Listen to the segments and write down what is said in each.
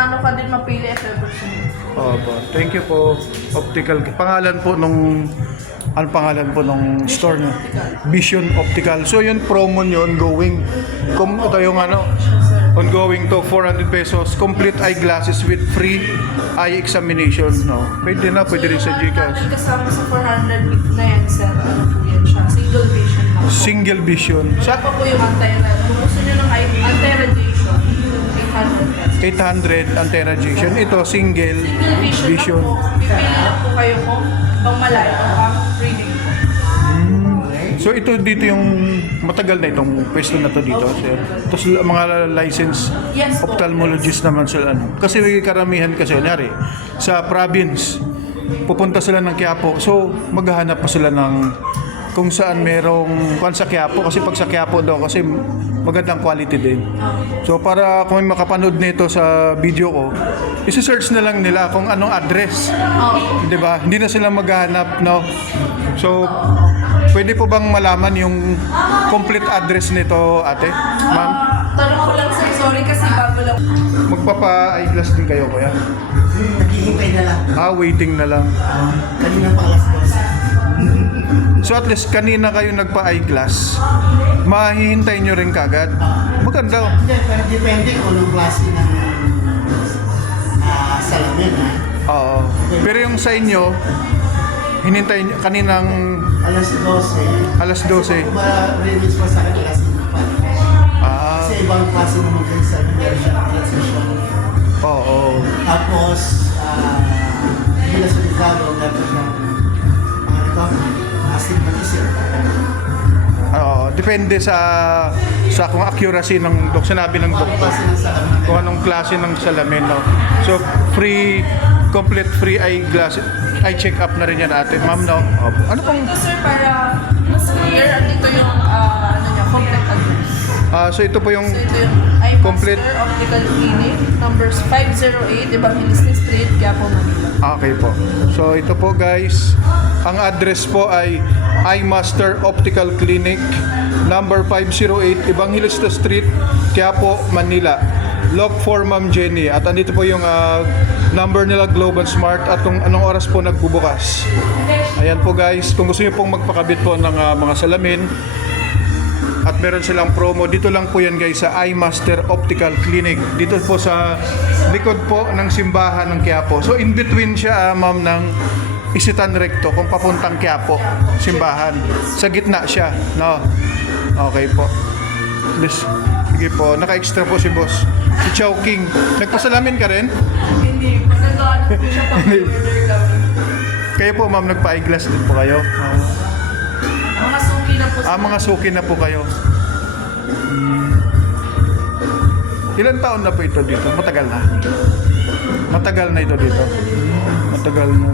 maano ka din mapili if ever Opo. Thank you po. Optical. Pangalan po nung ano pangalan po nung store niyo? Vision Optical. So yun promo niyo ongoing. Kung ito yung ano ongoing to 400 pesos complete eyeglasses with free eye examination, no. Pwede rin sa GCash. Kasama sa 400 na yan, sir. Ano po yan siya? Single vision lang po. Single vision. Sa pa po yung anti-radiation. Kung gusto nyo ng anti-radiation, 800 pesos. 800 anti-radiation. Ito single vision. Lang po. Pipili lang po kayo kung pang malayo ang reading po. So ito dito yung matagal na itong pwesto na to dito, sir. Tapos mga licensed Yes, po. ophthalmologist naman sila ano. Kasi karamihan kasi kunyari sa province pupunta sila ng Quiapo. So maghahanap pa sila ng kung saan merong sa Quiapo kasi pag sa Quiapo daw kasi magandang quality din. So para kung may makapanood nito sa video ko, isi-search na lang nila kung anong address. 'Di ba? Hindi na sila maghahanap, no. So pwede po bang malaman yung complete address nito, ate? Ma'am? Tanong ko lang, sir. Sorry kasi bago lang. Magpapa-eyeglass din kayo, kuya? Naghihintay na lang. Waiting na lang. Kanina pa alas 12. So at least kanina kayo nagpa-eyeglass, mahihintay nyo rin kagad. Maganda. Hindi, pero depende kung anong klase ng salamin, ha? Oo. Pero yung sa inyo, hinintay nyo, kaninang Alas 12. alas 12. Kung ba release pa sa akin, alas 5 pa. Kasi ibang klase naman kayo sa meron siya ng transition. Oo. Tapos, hindi na suligado, meron siya astigmatism. Oo. Depende sa kung accuracy ng sinabi ng doktor. Klase ng salamin. Kung anong klase ng salamin, no? So, complete free eyeglass, eye check-up na rin yan ate, ma'am, no? Opo. Ano pong, Ito, sir, para mas clear. Andito yung, ano niya, complete address. so ito po yung, So, ito yung Eye Complete. Master Optical Clinic, numbers 508, Evangelista Street, Quiapo, Manila. okay po. So, ito po guys, ang address po ay Eye Master Optical Clinic, number 508, Evangelista Street, Quiapo, Manila. Lock for Ma'am Jenny. At andito po yung number nila Global Smart at kung anong oras po nagbubukas. Ayan po guys, kung gusto niyo pong magpakabit po ng mga salamin at meron silang promo, dito lang po yan guys sa Eye Master Optical Clinic. Dito po sa likod po ng simbahan ng Quiapo. So in between siya ma'am ng Isitan Recto kung papuntang Quiapo, simbahan. Sa gitna siya, no? Okay po. Please, sige po. Naka-extra po si boss. Si Chowking. Nagpasalamin ka rin? Hindi, magandaan po siya pang order lang. Kayo po ma'am, nagpa-eyeglass din po kayo? Mga suki na po. Mga suki na po kayo. Ilan taon na po ito dito? Matagal na? Matagal na ito dito? Matagal na.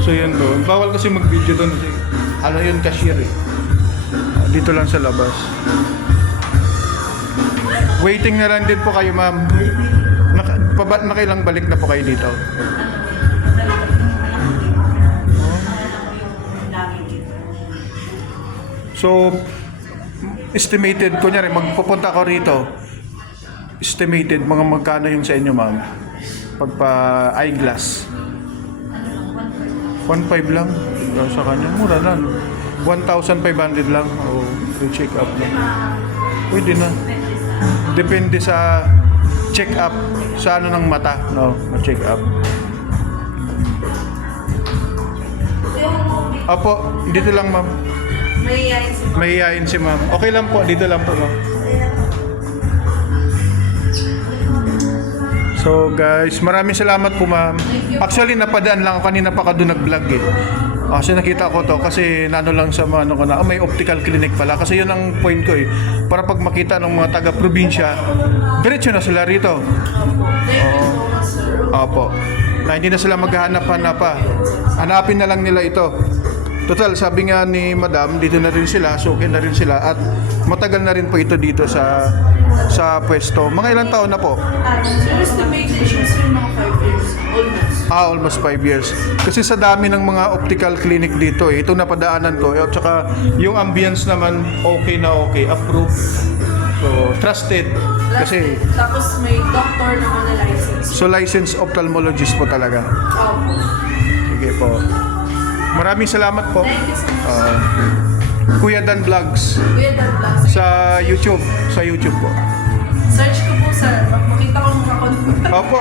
So yun doon. Bawal kasi mag-video doon. Ano yun, cashier eh. Dito lang sa labas. Waiting na lang din po kayo ma'am. Nakailang balik na po kayo dito? So, estimated, kunyari, magpupunta ako rito, estimated, mga magkano yung sa inyo, ma'am? Pagpa-eyeglass. 1.5 lang. Sa kanya, mura na. 1,500 lang. O, check up lang. Pwede na. Depende sa check up, sa ano ng mata, no? Ma-check up. Opo, dito lang, ma'am. Mahihayin si ma'am. Okay lang po, dito lang po, ma'am. So guys, maraming salamat po ma'am. Actually napadaan lang ako kanina pa ka doon nag-vlog eh. Kasi nakita ko to kasi nano lang sa ano ko na may optical clinic pala kasi yun ang point ko eh. Para pag makita ng mga taga-probinsya, diretso na sila rito. Opo. Na hindi na sila maghahanap-hanap pa. Hanapin na lang nila ito. Total, sabi nga ni Madam, dito na rin sila, suki na rin sila at matagal na rin po ito dito sa pwesto. Mga ilang taon na po? So, estimation, sir, mga 5 years. Almost Almost. 5 years. Kasi sa dami ng mga optical clinic dito ito napadaanan ko. At saka yung ambience naman okay na okay, approved. So, trusted. Kasi, Tapos may doctor naman na license. so licensed ophthalmologist po talaga. Opo. Sige po. Maraming salamat po. Thank you so much. Kuya Dan Vlogs Kuya Dan Vlogs. sa YouTube. Sa YouTube po. Search ko po sir. Makita ko mukha ko. Opo.